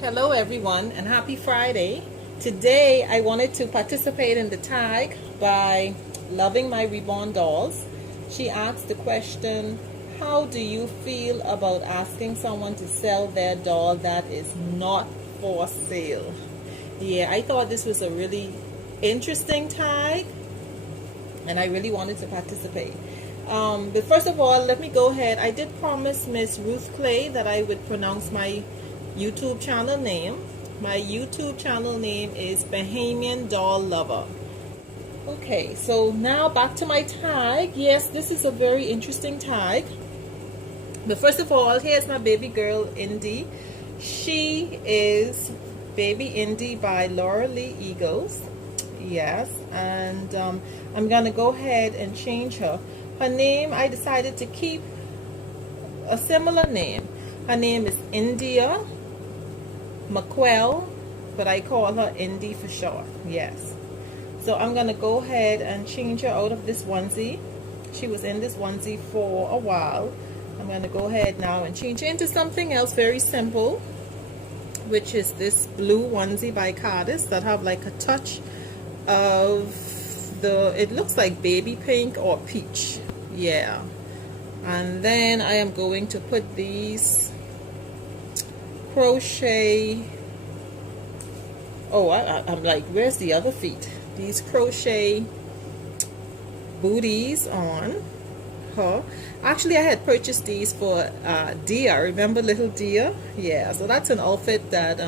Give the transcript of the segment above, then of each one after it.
Hello everyone and happy Friday. Today I wanted to participate in the tag by Loving My Reborn dolls. She asked the question, how do you feel about asking someone to sell their doll that is not for sale? Yeah, I thought this was a really interesting tag and I really wanted to participate. But first of all, let me go ahead. I did promise Miss Ruth Clay that I would pronounce my YouTube channel name. My YouTube channel name is Bahamian Doll Lover. Okay, so now back to my tag. Yes, this is a very interesting tag. But first of all, here's my baby girl, Indy. She is Baby Indy by Laura Lee Eagles. Yes, and I'm gonna go ahead and change her. Her name, I decided to keep a similar name. Her name is India McQuell, but I call her Indy for short. Yes. So I'm going to go ahead and change her out of this onesie. She was in this onesie for a while. I'm going to go ahead now and change her into something else very simple, which is this blue onesie by Cardis that have like a touch of it looks like baby pink or peach. Yeah. And then I am going to put these crochet, I'm like, where's the other feet? These crochet booties on her. Actually, I had purchased these for Dia. Remember little Dia? Yeah, so that's an outfit that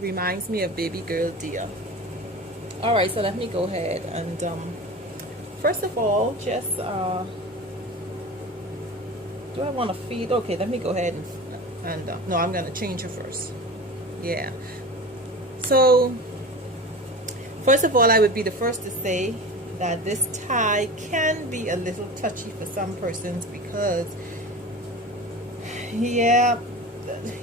reminds me of baby girl Dia. All right, so let me go ahead and first of all, just do I want to feed? Okay, let me go ahead and no, I'm going to change her first. Yeah. So first of all, I would be the first to say that this tie can be a little touchy for some persons because, yeah,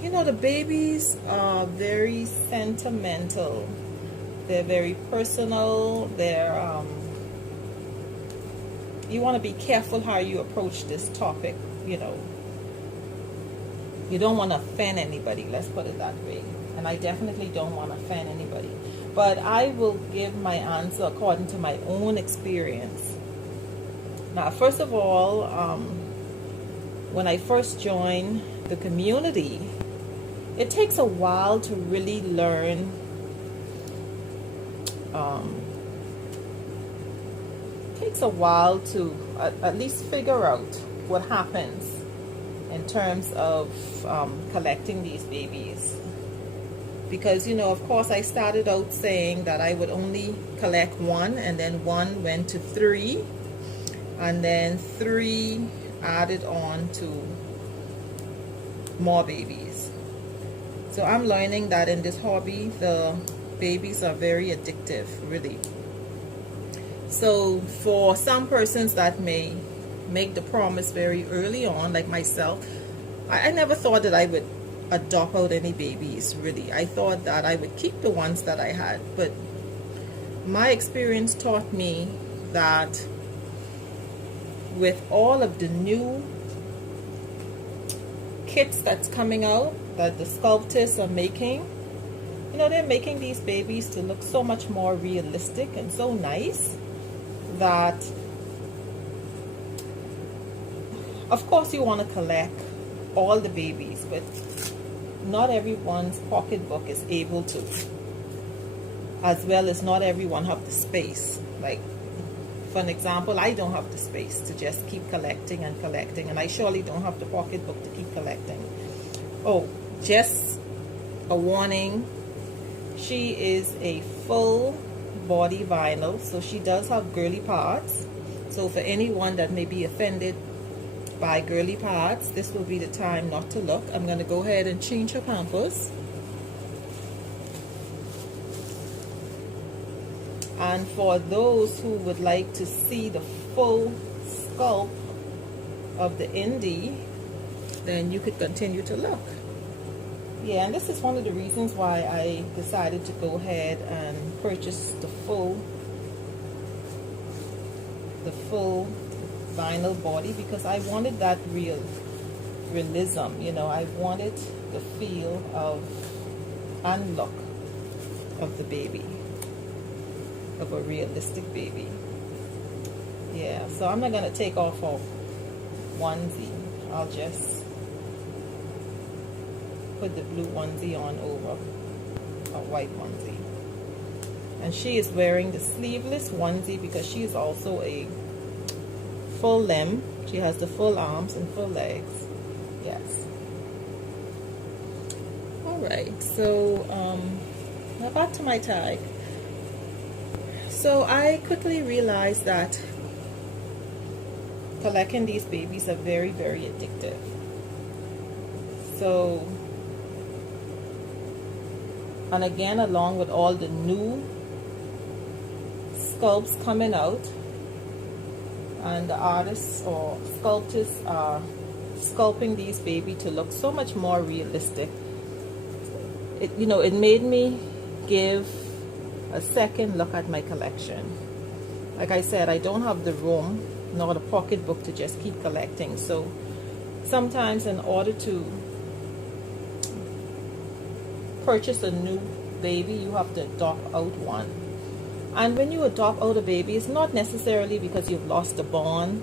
you know, the babies are very sentimental. They're very personal. They're you want to be careful how you approach this topic. You know, you don't want to offend anybody, let's put it that way. And I definitely don't want to offend anybody. But I will give my answer according to my own experience. Now, first of all, when I first joined the community, it takes a while to really learn takes a while to at least figure out what happens in terms of collecting these babies. Because, you know, of course, I started out saying that I would only collect one, and then one went to three, and then three added on to more babies. So I'm learning that in this hobby, the babies are very addictive, really. So for some persons that may make the promise very early on, like myself, I never thought that I would adopt out any babies, really. I thought that I would keep the ones that I had, but my experience taught me that with all of the new kits that's coming out that the sculptors are making, you know, they're making these babies to look so much more realistic and so nice that, of course, you want to collect all the babies, but not everyone's pocketbook is able to, as well as not everyone have the space. Like, for an example, I don't have the space to just keep collecting and collecting, and I surely don't have the pocketbook to keep collecting. Oh, just a warning, she is a full body vinyl, so she does have girly parts. So for anyone that may be offended by girly parts, this will be the time not to look. I'm going to go ahead and change her pampers. And for those who would like to see the full sculpt of the Indy, then you could continue to look. Yeah, and this is one of the reasons why I decided to go ahead and purchase the full vinyl body, because I wanted that real realism. You know, I wanted the feel of and look of the baby, of a realistic baby. Yeah, so I'm not gonna take off her onesie. I'll just put the blue onesie on over a white onesie. And she is wearing the sleeveless onesie because she is also a full limb. She has the full arms and full legs. Yes. Alright, so now back to my tag. So I quickly realized that collecting these babies are very, very addictive. So, and again, along with all the new sculpts coming out, and the artists or sculptors are sculpting these babies to look so much more realistic. It, you know, it made me give a second look at my collection. Like I said, I don't have the room nor the pocketbook to just keep collecting. So sometimes in order to purchase a new baby, you have to adopt out one. And when you adopt out a baby, it's not necessarily because you've lost the bond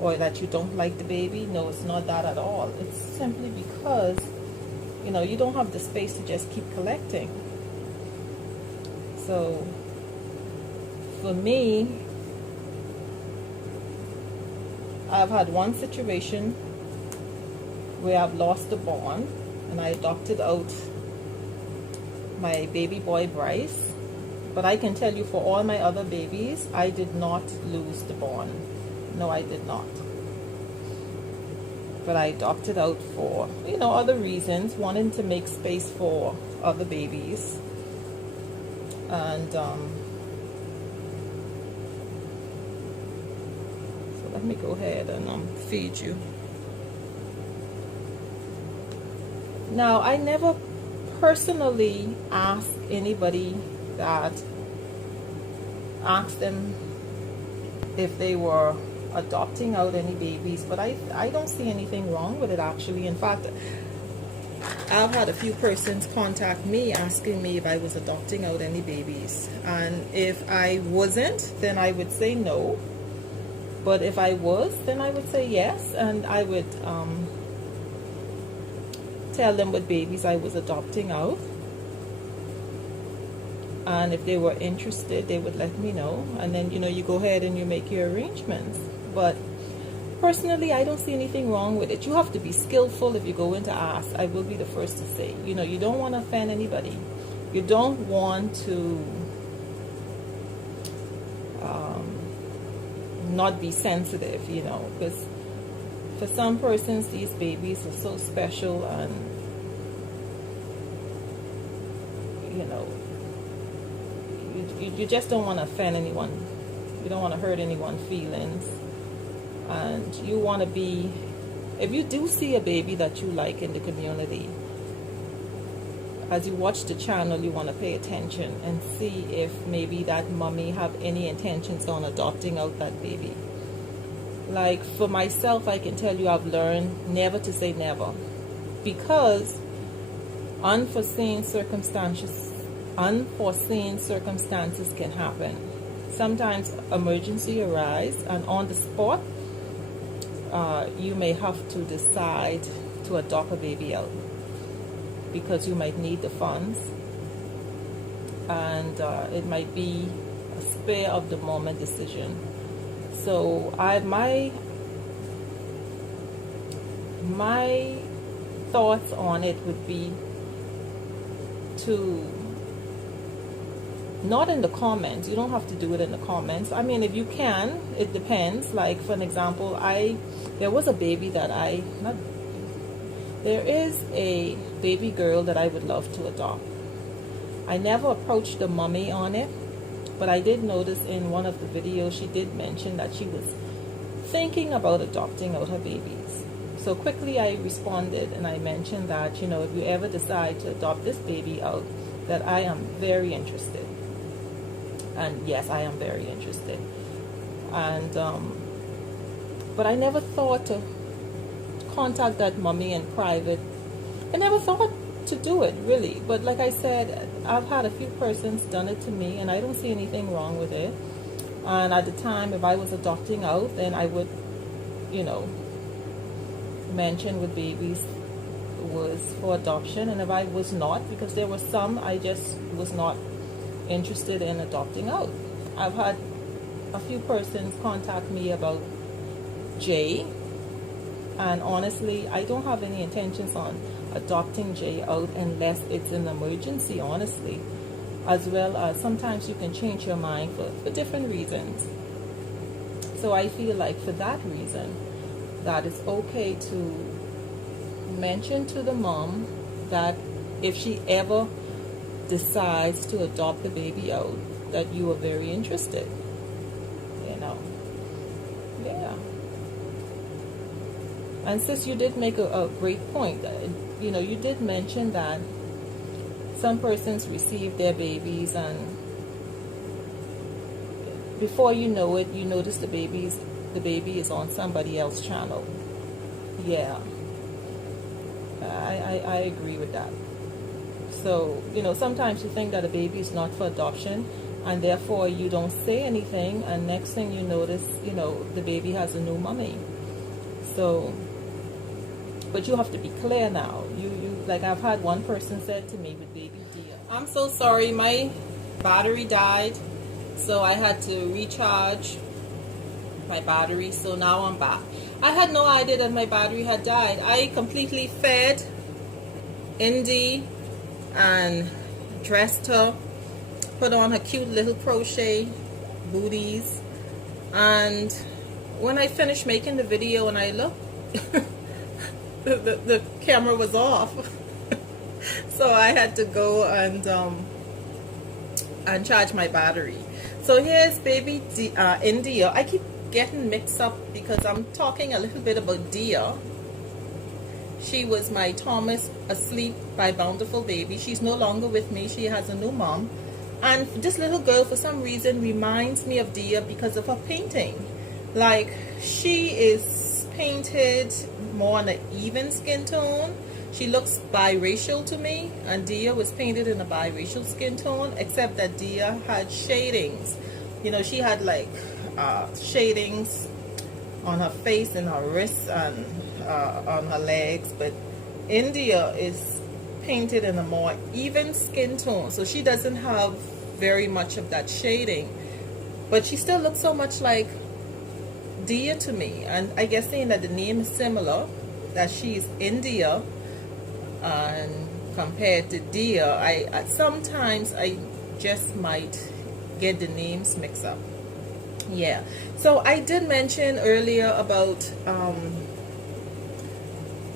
or that you don't like the baby. No, it's not that at all. It's simply because, you know, you don't have the space to just keep collecting. So for me, I've had one situation where I've lost the bond and I adopted out my baby boy Bryce. But I can tell you, for all my other babies, I did not lose the bond. No, I did not. But I adopted out for, you know, other reasons, wanting to make space for other babies. And so let me go ahead and feed you. Now, I never personally asked anybody that, asked them if they were adopting out any babies, but I don't see anything wrong with it, actually. In fact, I've had a few persons contact me asking me if I was adopting out any babies, and if I wasn't, then I would say no, but if I was, then I would say yes, and I would tell them what babies I was adopting out. And if they were interested, they would let me know. And then, you know, you go ahead and you make your arrangements. But personally, I don't see anything wrong with it. You have to be skillful if you go in to ask. I will be the first to say, you know, you don't want to offend anybody. You don't want to not be sensitive, you know, because for some persons, these babies are so special, and, you know, you just don't want to offend anyone. You don't want to hurt anyone's feelings. And you want to be, if you do see a baby that you like in the community, as you watch the channel, you want to pay attention and see if maybe that mommy have any intentions on adopting out that baby. Like for myself, I can tell you I've learned never to say never, because unforeseen circumstances can happen. Sometimes emergency arise, and on the spot, you may have to decide to adopt a baby out because you might need the funds, and it might be a spur of the moment decision. So my thoughts on it would be to, not in the comments. You don't have to do it in the comments. I mean, if you can, it depends. Like for an example, there was a baby that there is a baby girl that I would love to adopt. I never approached the mommy on it, but I did notice in one of the videos she did mention that she was thinking about adopting out her babies. So quickly I responded and I mentioned that, you know, if you ever decide to adopt this baby out, that I am very interested. And yes, I am very interested. And but I never thought to contact that mommy in private. I never thought to do it, really. But like I said, I've had a few persons done it to me, and I don't see anything wrong with it. And at the time, if I was adopting out, then I would, you know, mention with babies was for adoption. And if I was not, because there were some I just was not interested in adopting out. I've had a few persons contact me about Jay, and honestly, I don't have any intentions on adopting Jay out unless it's an emergency, honestly. As well as sometimes you can change your mind for different reasons. So I feel like for that reason, that it's okay to mention to the mom that if she ever decides to adopt the baby out, that you are very interested, you know. Yeah. And sis, you did make a great point. You know, you did mention that some persons receive their babies, and before you know it, you notice the baby is on somebody else's channel. Yeah, I agree with that. So, you know, sometimes you think that a baby is not for adoption, and therefore you don't say anything, and next thing you notice, you know, the baby has a new mommy. So, but you have to be clear now. You like, I've had one person said to me with baby Dia, I'm so sorry, my battery died, so I had to recharge my battery, so now I'm back. I had no idea that my battery had died. I completely fed Indy and dressed her, put on her cute little crochet booties, and when I finished making the video and I looked, the camera was off. So I had to go and charge my battery. So here's baby India. I keep getting mixed up because I'm talking a little bit about Dia. She was my Thomas Asleep by Bountiful baby. She's no longer with me. She has a new mom. And this little girl, for some reason, reminds me of Dia because of her painting. Like, she is painted more on an even skin tone. She looks biracial to me, and Dia was painted in a biracial skin tone, except that Dia had shadings. You know, she had like shadings on her face and her wrists and on her legs, but India is painted in a more even skin tone, so she doesn't have very much of that shading, but she still looks so much like Dia to me. And I guess saying that the name is similar, that she's India, and compared to Dia, I sometimes I just might get the names mixed up. Yeah, so I did mention earlier about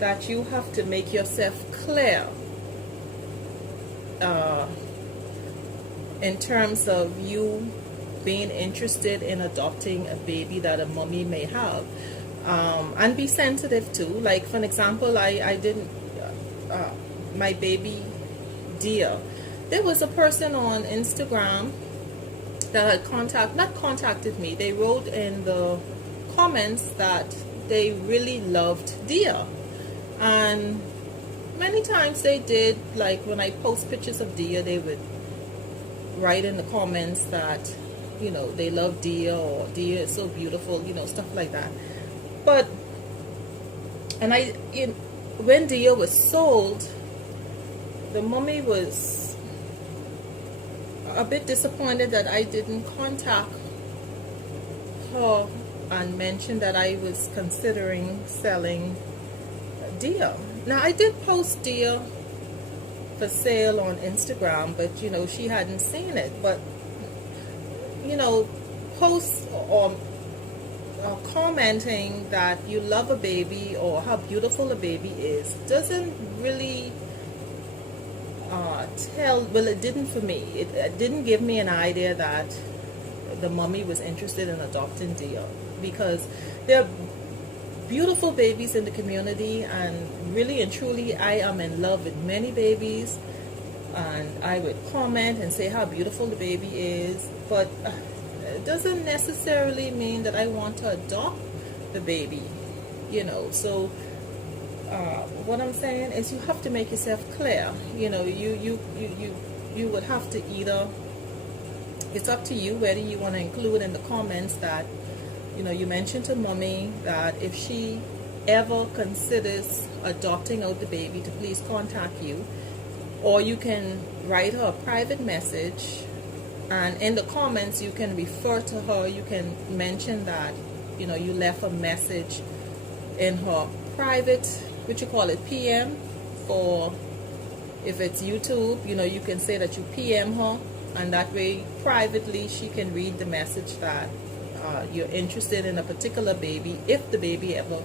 that you have to make yourself clear in terms of you being interested in adopting a baby that a mommy may have, and be sensitive too. Like, for an example, I didn't my baby Dia, there was a person on Instagram that had not contacted me. They wrote in the comments that they really loved Dia, and many times they did, like when I post pictures of Dia, they would write in the comments that, you know, they love Dia, or Dia is so beautiful, you know, stuff like that. But, and when Dia was sold, the mommy was a bit disappointed that I didn't contact her and mention that I was considering selling Dia. Now, I did post Dia for sale on Instagram, but, you know, she hadn't seen it. But, you know, posts or commenting that you love a baby or how beautiful a baby is doesn't really well, it didn't for me. It didn't give me an idea that the mommy was interested in adopting Dia, because there are beautiful babies in the community, and really and truly I am in love with many babies, and I would comment and say how beautiful the baby is, but it doesn't necessarily mean that I want to adopt the baby, you know. So what I'm saying is you have to make yourself clear. You know, you would have to either, it's up to you whether you want to include in the comments that, you know, you mentioned to mommy that if she ever considers adopting out the baby to please contact you, or you can write her a private message, and in the comments you can refer to her. You can mention that, you know, you left a message in her private, what you call it, PM. For if it's YouTube, you know, you can say that you PM her, and that way privately she can read the message that you're interested in a particular baby, if the baby ever,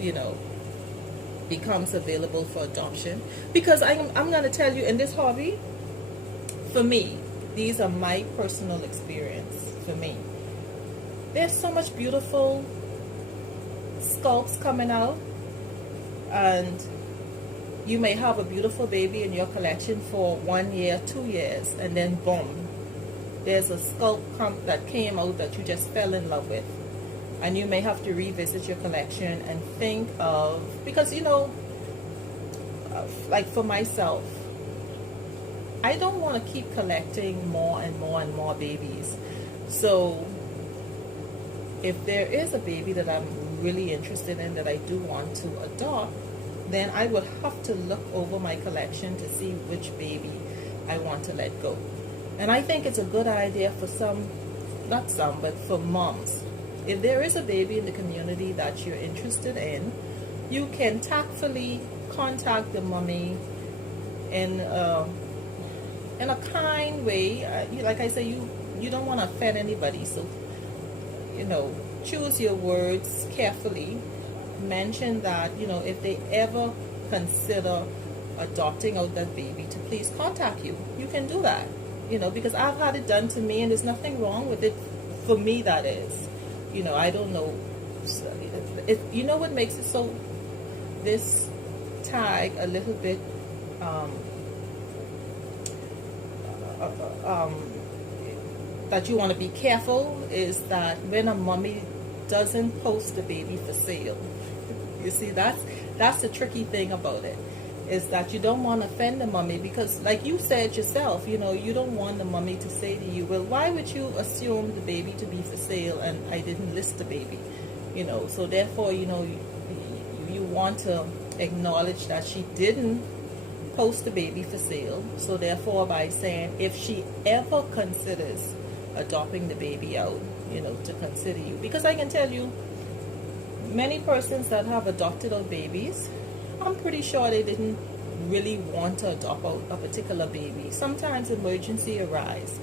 you know, becomes available for adoption. Because I'm going to tell you, in this hobby, for me, these are my personal experience. For me, there's so much beautiful sculpts coming out, and you may have a beautiful baby in your collection for 1 year, 2 years, and then boom, there's a sculpt that came out that you just fell in love with, and you may have to revisit your collection and think of, because, you know, like for myself, I don't want to keep collecting more and more and more babies. So if there is a baby that I'm really interested in, that I do want to adopt, then I would have to look over my collection to see which baby I want to let go. And I think it's a good idea for some, not some, but for moms. If there is a baby in the community that you're interested in, you can tactfully contact the mommy in a kind way. Like I say, you don't want to offend anybody, so, you know, choose your words carefully. Mention that, you know, if they ever consider adopting out that baby, to please contact you. You can do that, you know, because I've had it done to me, and there's nothing wrong with it, for me, that is. You know, I don't know, you know what makes it so, this tag a little bit that you want to be careful, is that when a mommy doesn't post the baby for sale, you see, that's the tricky thing about it, is that you don't want to offend the mommy, because like you said yourself, you know, you don't want the mommy to say to you, well, why would you assume the baby to be for sale and I didn't list the baby, you know. So therefore, you know, you want to acknowledge that she didn't post the baby for sale. So therefore, by saying if she ever considers adopting the baby out, you know, to consider you, because I can tell you, many persons that have adopted out babies, I'm pretty sure they didn't really want to adopt out a particular baby. Sometimes emergency arise,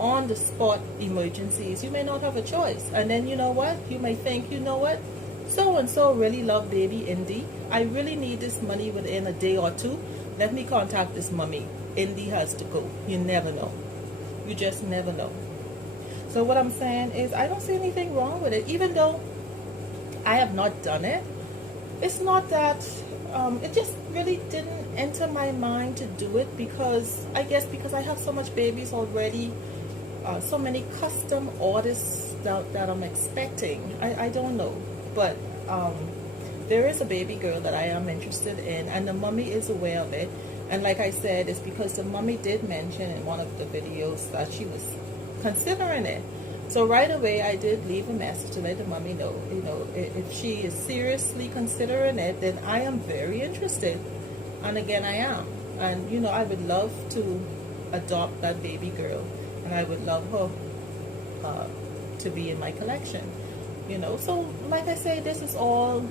on the spot emergencies. You may not have a choice, and then, you know what, you may think, you know what, so and so really love baby Indy. I really need this money within a day or two. Let me contact this mommy. Indy has to go. You never know. You just never know. So what I'm saying is, I don't see anything wrong with it, even though I have not done it. It's not that, it just really didn't enter my mind to do it, because I guess because I have so much babies already, so many custom orders that I'm expecting. I don't know, but there is a baby girl that I am interested in, and the mommy is aware of it. And like I said, it's because the mommy did mention in one of the videos that she was considering it. So right away, I did leave a message to let the mommy know, you know, if she is seriously considering it, then I am very interested. And again, I am. And, you know, I would love to adopt that baby girl, and I would love her to be in my collection, you know. So like I say, this is all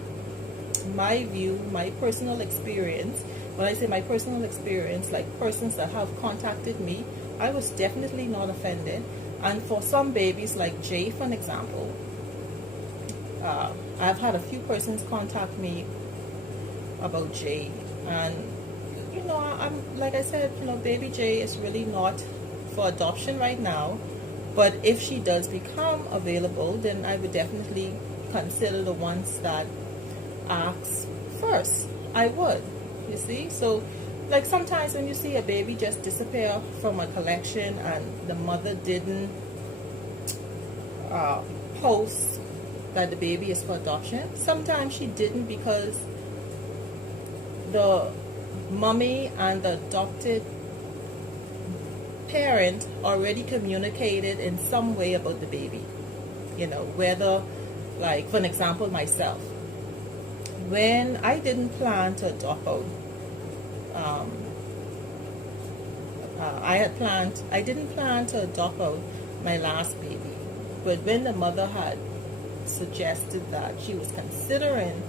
my view, my personal experience. When I say my personal experience, like persons that have contacted me, I was definitely not offended. And for some babies, like Jay, for an example, I've had a few persons contact me about Jay, and, you know, I'm like I said, you know, baby Jay is really not for adoption right now, but if she does become available, then I would definitely consider the ones that ask first. I would, you see. So like sometimes when you see a baby just disappear from a collection and the mother didn't post that the baby is for adoption, sometimes she didn't because the mommy and the adopted parent already communicated in some way about the baby. You know, whether, like, for an example, myself, when I didn't plan to adopt out, I didn't plan to adopt out my last baby, but when the mother had suggested that she was considering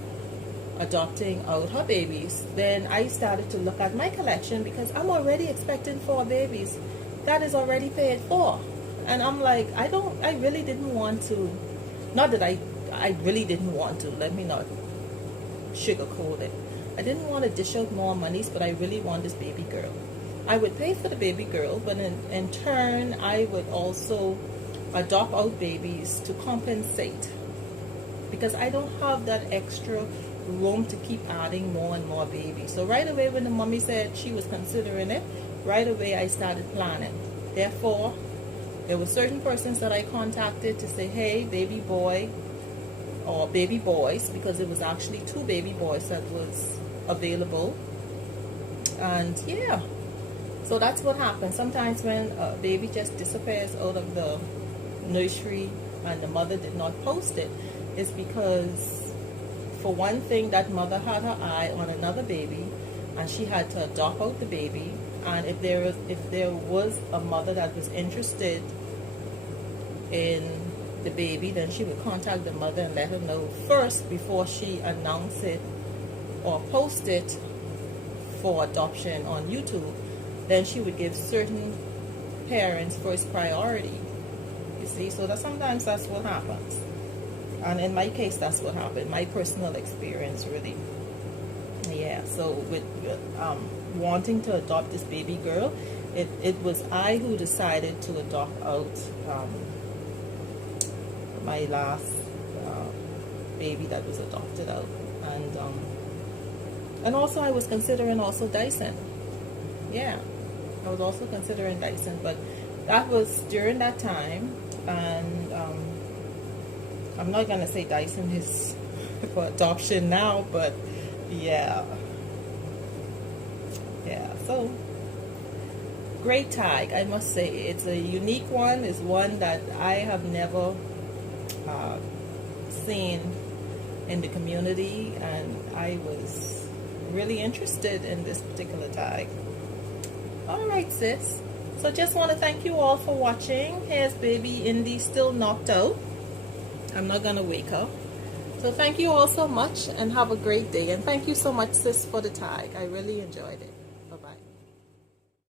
adopting out her babies, then I started to look at my collection, because I'm already expecting 4 babies. That is already paid for. And I'm like, I really didn't want to, not that I really didn't want to, let me not sugarcoat it. I didn't want to dish out more monies, but I really want this baby girl. I would pay for the baby girl, but in turn, I would also adopt out babies to compensate, because I don't have that extra room to keep adding more and more babies. So right away, when the mommy said she was considering it, right away I started planning. Therefore, there were certain persons that I contacted to say, hey, baby boy or baby boys, because it was actually 2 baby boys that was available. And yeah, so that's what happens. Sometimes when a baby just disappears out of the nursery and the mother did not post it, it's because, for one thing, that mother had her eye on another baby and she had to adopt out the baby. And if there was a mother that was interested in the baby, then she would contact the mother and let her know first before she announced it or post it for adoption on YouTube. Then she would give certain parents first priority. You see, so that sometimes that's what happens. And in my case, that's what happened. My personal experience, really. Yeah, so with wanting to adopt this baby girl, it was I who decided to adopt out my last baby that was adopted out. And also I was considering also Dyson. Yeah, I was also considering Dyson, but that was during that time. And I'm not going to say Dyson is for adoption now, but yeah, so great tag, I must say. It's a unique one. It's one that I have never seen in the community, and I was really interested in this particular tag. Alright, sis, so just want to thank you all for watching. Here's baby Indy still knocked out. I'm not gonna wake her. So thank you all so much, and have a great day. And thank you so much, sis, for the tag. I really enjoyed it.